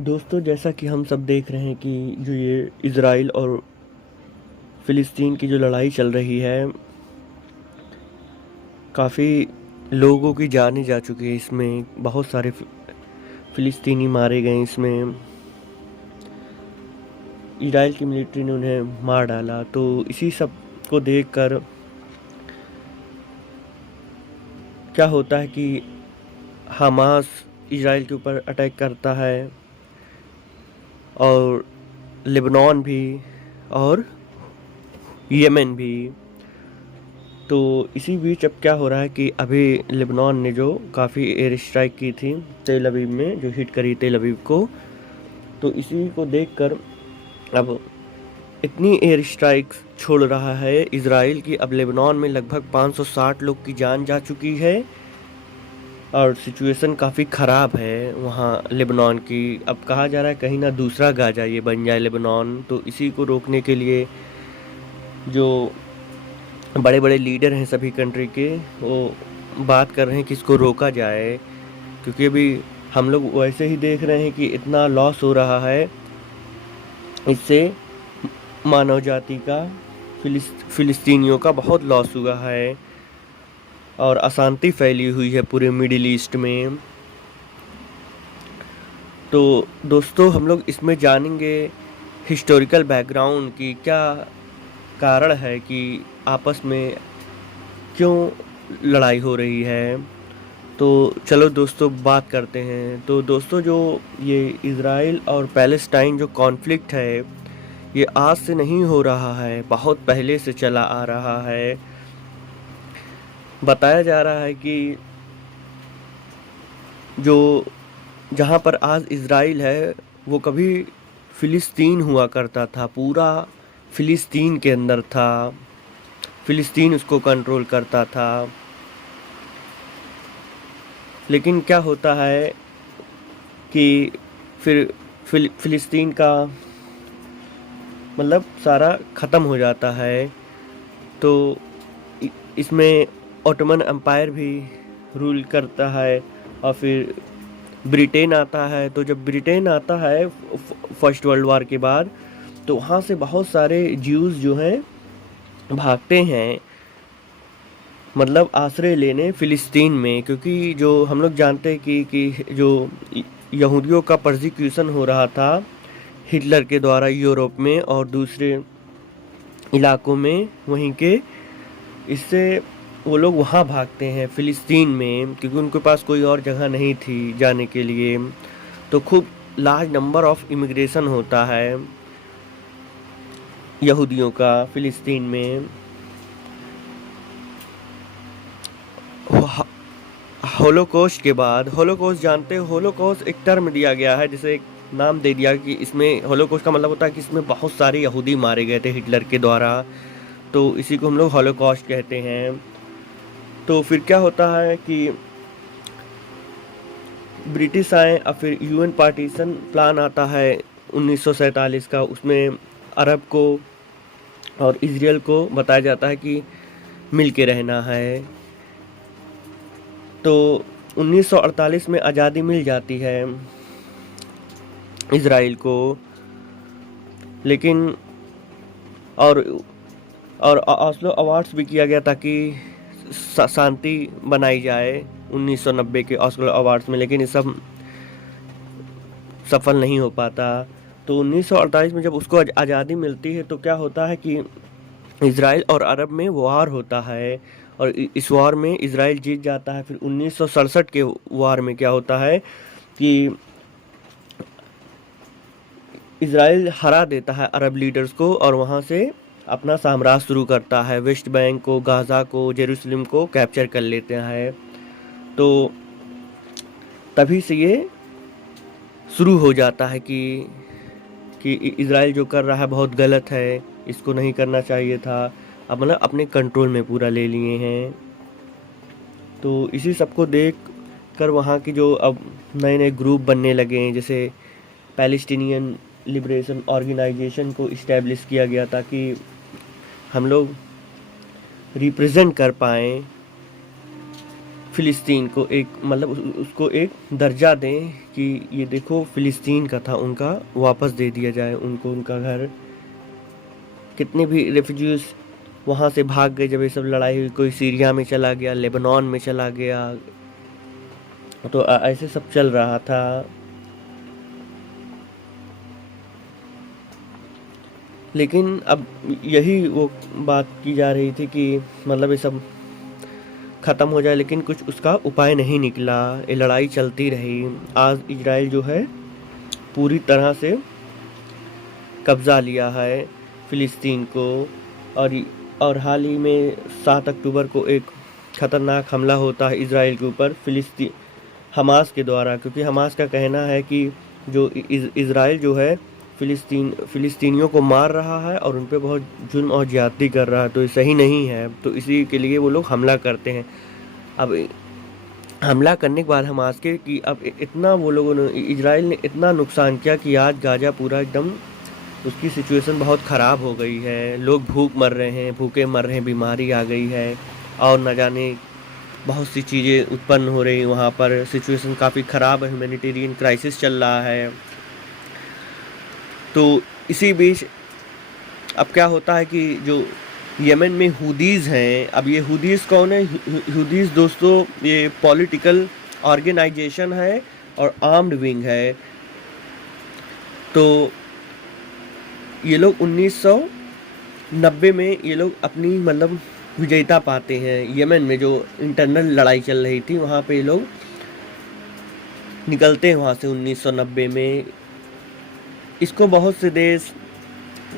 दोस्तों, जैसा कि हम सब देख रहे हैं कि जो ये इज़राइल और फ़िलिस्तीन की जो लड़ाई चल रही है, काफ़ी लोगों की जानें जा चुकी है इसमें। बहुत सारे फ़िलिस्तीनी मारे गए इसमें। इज़राइल की मिलिट्री ने उन्हें मार डाला। तो इसी सब को देखकर क्या होता है कि हमास इज़राइल के ऊपर अटैक करता है, और लेबनान भी, और यमन भी। तो इसी बीच अब क्या हो रहा है कि अभी लेबनान ने जो काफ़ी एयर स्ट्राइक की थी तेल अवीव में, जो हिट करी तेल अवीव को, तो इसी को देखकर अब इतनी एयर स्ट्राइक्स छोड़ रहा है इज़राइल की। अब लेबनान में लगभग 560 लोग की जान जा चुकी है, और सिचुएशन काफ़ी ख़राब है वहाँ लेबनान की। अब कहा जा रहा है कहीं ना दूसरा गाजा ये बन जाए लेबनान। तो इसी को रोकने के लिए जो बड़े बड़े लीडर हैं सभी कंट्री के, वो बात कर रहे हैं कि इसको रोका जाए। क्योंकि अभी हम लोग वैसे ही देख रहे हैं कि इतना लॉस हो रहा है इससे मानव जाति का, फ़िलिस्तीनियों का बहुत लॉस हुआ है, और अशांति फैली हुई है पूरे मिडिल ईस्ट में। तो दोस्तों, हम लोग इसमें जानेंगे हिस्टोरिकल बैकग्राउंड की क्या कारण है कि आपस में क्यों लड़ाई हो रही है। तो चलो दोस्तों बात करते हैं। तो दोस्तों, जो ये इज़राइल और पैलेस्टाइन जो कॉन्फ्लिक्ट है, ये आज से नहीं हो रहा है, बहुत पहले से चला आ रहा है। बताया जा रहा है कि जो जहाँ पर आज इज़राइल है, वो कभी फ़िलिस्तीन हुआ करता था। पूरा फ़िलिस्तीन के अंदर था, फ़िलिस्तीन उसको कंट्रोल करता था। लेकिन क्या होता है कि फिर फ़िलिस्तीन का मतलब सारा ख़त्म हो जाता है। तो इसमें ऑटोमन एम्पायर भी रूल करता है, और फिर ब्रिटेन आता है। तो जब ब्रिटेन आता है फर्स्ट वर्ल्ड वार के बाद, तो वहाँ से बहुत सारे ज्यूज़ जो हैं भागते हैं, मतलब आश्रय लेने फ़िलिस्तीन में। क्योंकि जो हम लोग जानते हैं कि जो यहूदियों का परसिक्यूशन हो रहा था हिटलर के द्वारा यूरोप में और दूसरे इलाकों में वहीं के, इससे वो लोग वहाँ भागते हैं फ़िलिस्तीन में, क्योंकि उनके पास कोई और जगह नहीं थी जाने के लिए। तो खूब लार्ज नंबर ऑफ इमिग्रेशन होता है यहूदियों का फ़िलिस्तीन में। होलोकॉस्ट के बाद, होलोकॉस्ट जानते हो, होलोकॉस्ट एक टर्म दिया गया है, जिसे एक नाम दे दिया कि इसमें होलोकॉस्ट का मतलब होता है कि इसमें बहुत सारे यहूदी मारे गए थे हिटलर के द्वारा। तो इसी को हम लोग होलोकॉस्ट कहते हैं। तो फिर क्या होता है कि ब्रिटिश आए, और फिर यूएन पार्टीशन प्लान आता है 1947 का। उसमें अरब को और इजराइल को बताया जाता है कि मिल के रहना है। तो 1948 में आज़ादी मिल जाती है इजराइल को। लेकिन और ऑस्लो अवार्ड्स भी किया गया ताकि शांति बनाई जाए 1990 के ऑस्लो अवार्ड्स में, लेकिन ये सब सफल नहीं हो पाता। तो 1948 में जब उसको आज़ादी मिलती है, तो क्या होता है कि इजराइल और अरब में वार होता है, और इस वार में इजराइल जीत जाता है। फिर 1967 के वार में क्या होता है कि इजराइल हरा देता है अरब लीडर्स को, और वहाँ से अपना साम्राज्य शुरू करता है। वेस्ट बैंक को, गाज़ा को, जेरूसलम को कैप्चर कर लेते हैं। तो तभी से ये शुरू हो जाता है कि इजराइल जो कर रहा है बहुत गलत है, इसको नहीं करना चाहिए था। अब मतलब अपने कंट्रोल में पूरा ले लिए हैं। तो इसी सब को देख कर वहाँ की जो अब नए नए ग्रुप बनने लगे हैं, जैसे पैलेस्टीनियन लिबरेशन ऑर्गेनाइजेशन को इस्टेब्लिश किया गया, ताकि हम लोग रिप्रेजेंट कर पाएँ फ़िलिस्तीन को एक मतलब उसको एक दर्जा दें कि ये देखो फ़िलिस्तीन का था, उनका वापस दे दिया जाए उनको उनका घर। कितने भी रेफ्यूजीज़ वहाँ से भाग गए जब ये सब लड़ाई हुई, कोई सीरिया में चला गया, लेबनान में चला गया, तो ऐसे सब चल रहा था। लेकिन अब यही वो बात की जा रही थी कि मतलब ये सब ख़त्म हो जाए, लेकिन कुछ उसका उपाय नहीं निकला, ये लड़ाई चलती रही। आज इजराइल जो है पूरी तरह से कब्ज़ा लिया है फ़िलिस्तीन को। और हाल ही में 7 अक्टूबर को एक ख़तरनाक हमला होता है इजराइल के ऊपर फ़िलिस्तीन हमास के द्वारा, क्योंकि हमास का कहना है कि जो इजराइल जो है फ़िलिस्तीनियों को मार रहा है और उन पे बहुत जुल्म और ज़्यादती कर रहा है, तो ये सही नहीं है। तो इसी के लिए वो लोग हमला करते हैं। अब हमला करने के बाद हमास के कि अब इतना वो लोगों ने इजराइल ने इतना नुकसान किया कि आज गाज़ा पूरा एकदम उसकी सिचुएशन बहुत ख़राब हो गई है। लोग भूखे मर रहे हैं, बीमारी आ गई है और न जाने बहुत सी चीज़ें उत्पन्न हो रही हैं वहाँ पर। सिचुएशन काफ़ी ख़राब है, ह्यूमैनिटेरियन क्राइसिस चल रहा है। तो इसी बीच अब क्या होता है कि जो यमन में हुदीज़ हैं, अब ये हुदीज़ कौन है? हुदीज़ दोस्तों ये पॉलिटिकल ऑर्गेनाइजेशन है और आर्म्ड विंग है। तो ये लोग 1990 में ये लोग अपनी मतलब विजयता पाते हैं। यमन में जो इंटरनल लड़ाई चल रही थी वहाँ पे ये लोग निकलते हैं वहाँ से 1990 में। इसको बहुत से देश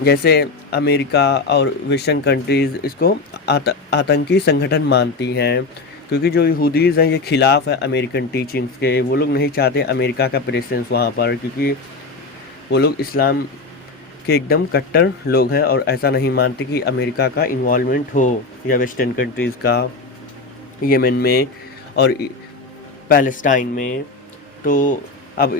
जैसे अमेरिका और वेस्टर्न कंट्रीज़ इसको आतंकी संगठन मानती हैं, क्योंकि जो यहूदीज़ हैं ये खिलाफ़ है अमेरिकन टीचिंग्स के। वो लोग नहीं चाहते अमेरिका का प्रेजेंस वहाँ पर, क्योंकि वो लोग इस्लाम के एकदम कट्टर लोग हैं और ऐसा नहीं मानते कि अमेरिका का इन्वॉल्वमेंट हो या वेस्टर्न कंट्रीज़ का यमन में और पैलेस्टाइन में। तो अब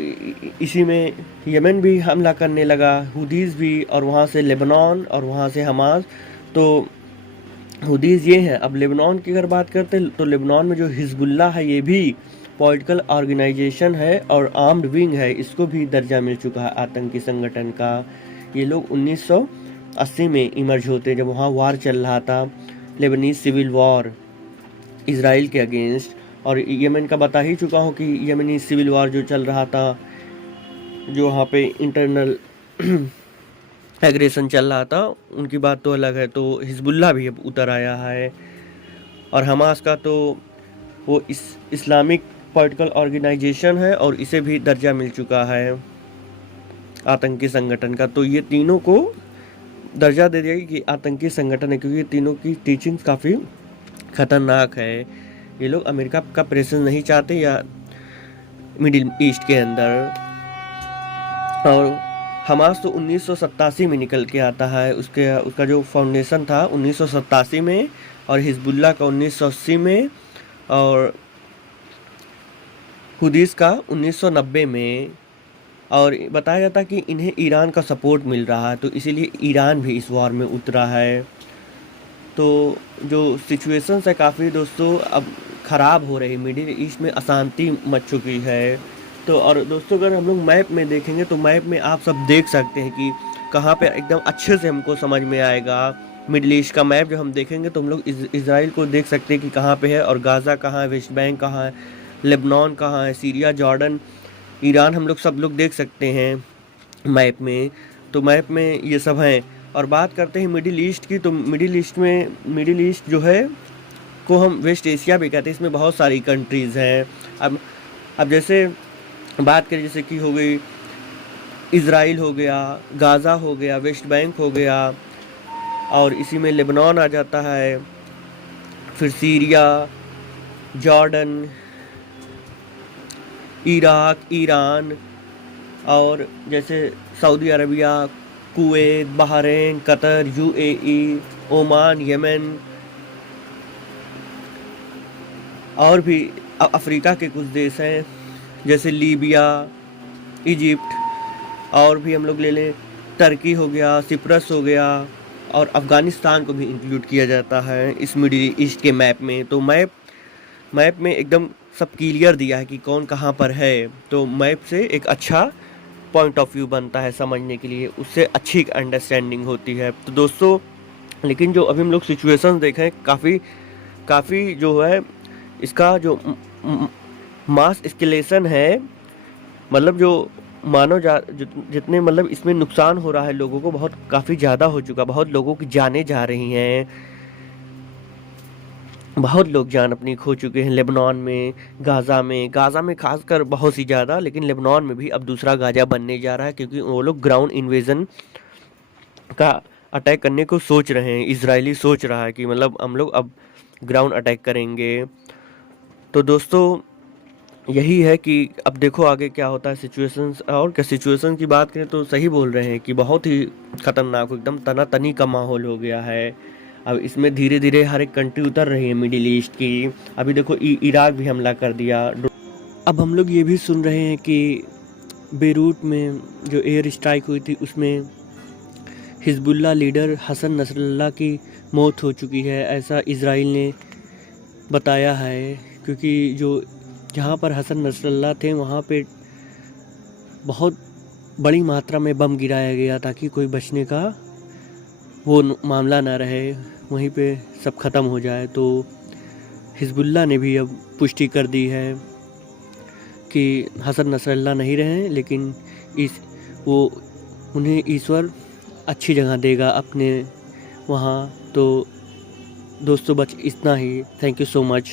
इसी में यमन भी हमला करने लगा, हुदीज़ भी, और वहाँ से लेबनान और वहाँ से हमास। तो हुदीज़ ये हैं। अब लेबनान की अगर बात करते हैं तो लेबनान में जो हिजबुल्लाह है ये भी पॉलिटिकल ऑर्गेनाइजेशन है और आर्म्ड विंग है, इसको भी दर्जा मिल चुका है आतंकी संगठन का। ये लोग 1980 में इमर्ज होते हैं जब वहाँ वार चल रहा था, लेबनीज सिविल वॉर इजराइल के अगेंस्ट। और यमन का बता ही चुका हूँ कि यमनी सिविल वार जो चल रहा था, जो वहाँ पे इंटरनल एग्रेशन चल रहा था, उनकी बात तो अलग है। तो हिजबुल्लाह भी अब उतर आया है और हमास का तो वो इस्लामिक पॉलिटिकल ऑर्गेनाइजेशन है और इसे भी दर्जा मिल चुका है आतंकी संगठन का। तो ये तीनों को दर्जा दे दिया कि आतंकी संगठन है, क्योंकि ये तीनों की टीचिंग्स काफ़ी ख़तरनाक है। ये लोग अमेरिका का प्रेजेंस नहीं चाहते या मिडिल ईस्ट के अंदर। और हमास तो 1987 में निकल के आता है, उसका जो फाउंडेशन था 1987 में, और हिजबुल्लाह का 1980 में, और हुदीस का 1990 में। और बताया जाता है कि इन्हें ईरान का सपोर्ट मिल रहा है, तो इसीलिए ईरान भी इस वार में उतरा है। तो जो सिचुएशंस है काफ़ी दोस्तों अब ख़राब हो रही, मिडिल ईस्ट में अशांति मच चुकी है। तो और दोस्तों अगर हम लोग मैप में देखेंगे तो मैप में आप सब देख सकते हैं कि कहाँ पे एकदम अच्छे से हमको समझ में आएगा। मिडिल ईस्ट का मैप जब हम देखेंगे तो हम लोग इजराइल को देख सकते हैं कि कहाँ पे है, और गाज़ा कहाँ है, वेस्ट बैंक कहाँ है, लेबनान कहाँ है, सीरिया, जॉर्डन, ईरान, हम लोग सब लोग देख सकते हैं मैप में। तो मैप में ये सब हैं। और बात करते हैं मिडिल ईस्ट की, तो मिडिल ईस्ट जो है को हम वेस्ट एशिया भी कहते हैं। इसमें बहुत सारी कंट्रीज़ हैं। अब जैसे बात करें, जैसे कि हो गई इज़राइल हो गया, गाज़ा हो गया, वेस्ट बैंक हो गया, और इसी में लेबनान आ जाता है, फिर सीरिया, जॉर्डन, इराक, ईरान, और जैसे Saudi Arabia, Kuwait, Bahrain, Qatar, UAE, Oman, Yemen, और भी अफ्रीका के कुछ देश हैं जैसे लीबिया, इजिप्ट, और भी हम लोग ले लें टर्की हो गया, सिप्रस हो गया, और अफ़गानिस्तान को भी इंक्लूड किया जाता है इस मिडिल ईस्ट के मैप में। तो मैप मैप में एकदम सब क्लियर दिया है कि कौन कहाँ पर है, तो मैप से एक अच्छा पॉइंट ऑफ व्यू बनता है समझने के लिए, उससे अच्छी अंडरस्टैंडिंग होती है। तो दोस्तों, लेकिन जो अभी हम लोग सिचुएशंस देखें, काफ़ी काफ़ी जो है इसका जो मास एस्केलेशन है, मतलब जो मानव जा जितने मतलब इसमें नुकसान हो रहा है लोगों को, बहुत काफ़ी ज़्यादा हो चुका, बहुत लोगों की जानें जा रही हैं, बहुत लोग जान अपनी खो चुके हैं लेबनान में, गाज़ा में खासकर बहुत सी ज़्यादा, लेकिन लेबनान में भी अब दूसरा गाज़ा बनने जा रहा है, क्योंकि वो लोग ग्राउंड इन्वेजन का अटैक करने को सोच रहे हैं। इजरायली सोच रहा है कि मतलब हम लोग अब ग्राउंड अटैक करेंगे। तो दोस्तों, यही है कि अब देखो आगे क्या होता है सिचुएशंस। और क्या सिचुएशन की बात करें तो सही बोल रहे हैं कि बहुत ही ख़तरनाक, एकदम तना तनी का माहौल हो गया है। अब इसमें धीरे धीरे हर एक कंट्री उतर रही है मिडिल ईस्ट की। अभी देखो इराक भी हमला कर दिया। अब हम लोग ये भी सुन रहे हैं कि बेरूत में जो एयर स्ट्राइक हुई थी उसमें हिजबुल्ला लीडर हसन नसरल्ला की मौत हो चुकी है, ऐसा इजराइल ने बताया है। क्योंकि जो जहाँ पर हसन नसरल्ला थे वहाँ पे बहुत बड़ी मात्रा में बम गिराया गया ताकि कोई बचने का वो मामला ना रहे, वहीं पे सब ख़त्म हो जाए। तो हिजबुल्ला ने भी अब पुष्टि कर दी है कि हसन नसरल्ला नहीं रहे, लेकिन वो उन्हें ईश्वर अच्छी जगह देगा अपने वहाँ। तो दोस्तों, बस इतना ही। Thank you so much.